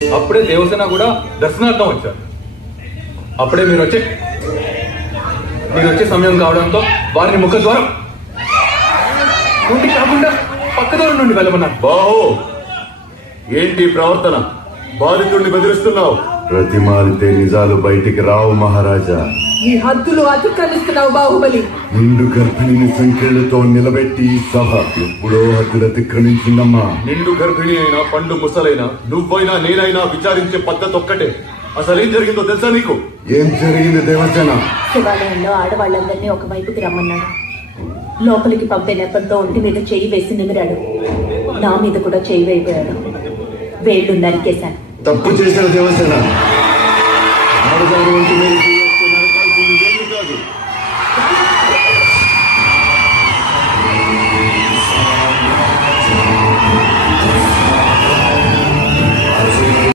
అప్పుడే దేవసేన కూడా దర్శనార్థం వచ్చారు. అప్పుడే మీరు వచ్చే సమయం కావడంతో వారిని ముఖద్వారం నుండి కాకుండా పక్కదారి నుండి వెళ్ళమన్నారు. బాహో, ఏంటి ప్రవర్తన? బాధితుడిని బెదిరిస్తున్నావు. ప్రతిమాలితే నిజాలు బయటికి రావు మహారాజా. ఈ హద్దులు అతిక్రమిస్తున్నావు బాహుబలి. నిండు గర్భిణిని సంఖ్యలతో నిలబెట్టి ఈ సభ ఎప్పుడో హద్దులు అతిక్రమించిందమ్మా. నిండు గర్భిణి అయినా పండు ముసలైనా నువ్వైనా నేనైనా విచారించే పద్ధతి ఒక్కటే. అసలేం జరిగిందో తెలుసా నీకు? ఏం జరిగింది దేవసేన? శివాలయంలో ఆడవాళ్ళందరినీ ఒక వైపుకి రమ్మన్నాడు. లోపలికి పంపే నెపంతో ఒంటి మీద చేయి వేసి నిమిరాడు. నా మీద కూడా చేయి వేయిపోయాడు. వేళ్లు నరికేశాను. తప్పు చేశాడు దేవసేన. ఆడదాని ఒంటి మీద